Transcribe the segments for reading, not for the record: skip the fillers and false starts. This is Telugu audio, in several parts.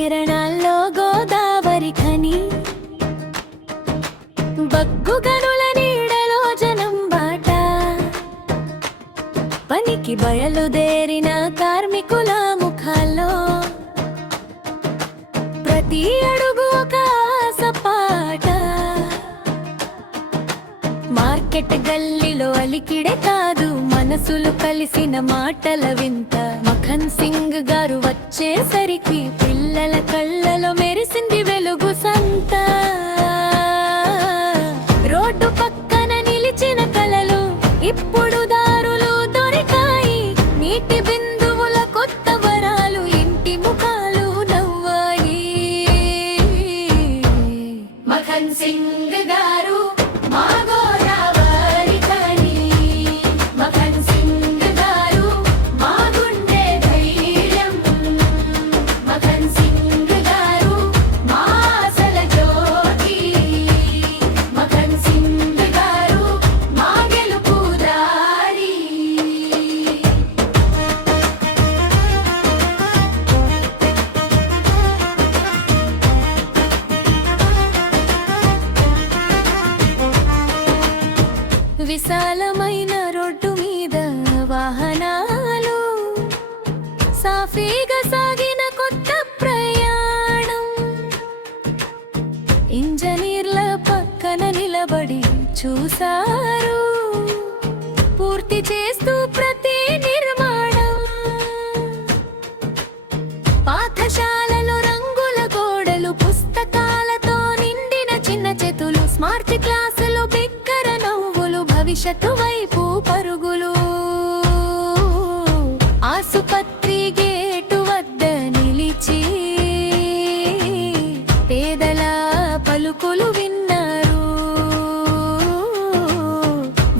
కిరణాల్లో గోదావరి ఖని, బగ్గు గనుల నీడలో జనం బాట, పనికి బయలుదేరిన కార్మికుల ముఖాల్లో ప్రతి అడుగు ఒక ఆశపాట. మార్కెట్ గల్లీలో అలికిడే కాదు, మనసులు కలిసిన మాటల వింత. మఖన్ సింగ్ గారు వచ్చేసరికి పిల్లల కళ్ళలో మెరిసింది వెలుగు సంత. రోడ్డు పక్కన నిలిచిన కలలు ఇప్పుడు దారులు దొరికాయి, నీటి బిందువుల కొత్త వరాలు, ఇంటి ముఖాలు నవ్వాయి. మఖన్ సింగ్ గారు మా గోదావరి ఖని, మఖన్ సింగ్ గారు మా గుండె ధైర్యం, మఖన్ సింగ్ గారు మా ఆశల జ్యోతి, మఖన్ సింగ్ గారు మా గెలుపు దారి. విశాలమైన రోడ్డు మీద వాహనాలు, సాఫీగా సాగిన కొత్త ప్రయాణం. ఇంజనీర్ల పక్కన నిలబడి చూశారు, పూర్తి చేస్తూ ప్రతి నిర్మాణం. పాఠశాలలో రంగుల గోడలు, పుస్తకాలతో నిండిన చిన్న చేతులు, స్మార్ట్ క్లాసులు, బిగ్గర నవ్వులు, భవిష్యత్తు వైపు పరుగులు. ఆసుపత్రి గేటు వద్ద నిలిచి పేదల పలుకులు విన్నారు,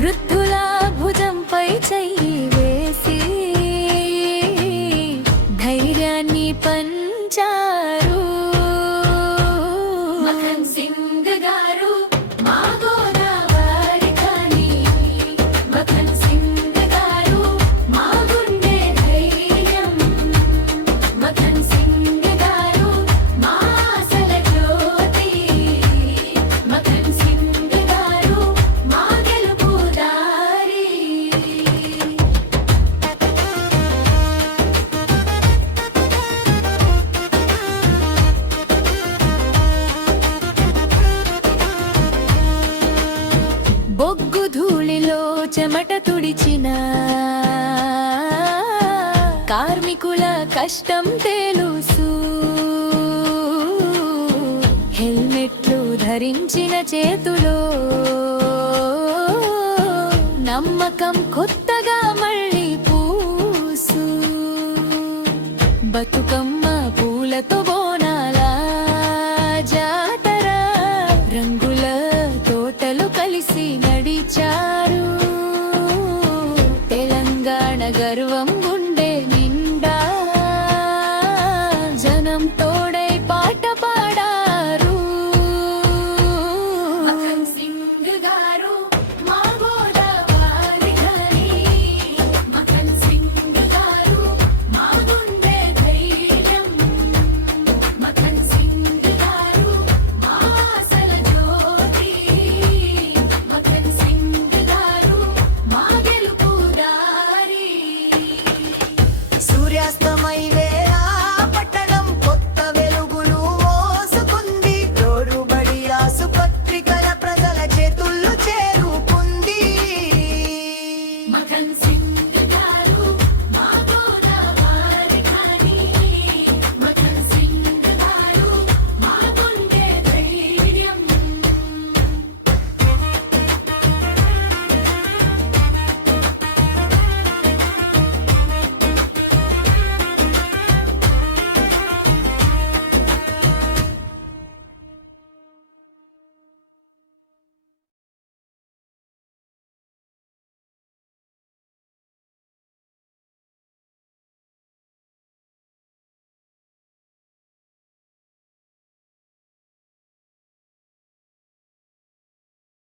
వృద్ధుల భుజంపై చెయ్యి వేసి ధైర్యాన్ని పంచారు. మఖన్ సింగ్ గారు మా గోదావరి ఖని, మఖన్ సింగ్ గారు మా గుండె ధైర్యం, మఖన్ సింగ్ గారు మా ఆశల జ్యోతి, మఖన్ సింగ్ గారు మా గెలుపు దారి. బొగ్గు ధూళిలో చెమట తుడిచిన కార్మికుల కష్టం తెలుసు, హెల్మెట్లు ధరించిన చేతులో నమ్మకం కొత్తగా మళ్ళీ పూసు. బతుకమ్మ పూలతో బోనాల జాతర, రంగుల తోటలు కలిసి నడిచారు. తెలంగాణ గర్వం గుండె నిండా, జనం తోడై పాట పాడారు. మఖన్ సింగ్ గారు మా గోదావరి ఖని, మఖన్ సింగ్ గారు మా గుండె ధైర్యం, మఖన్ సింగ్ గారు మా ఆశల జ్యోతి, మఖన్ సింగ్ గారు మా గెలుపు దారి. సూర్యాస్తమై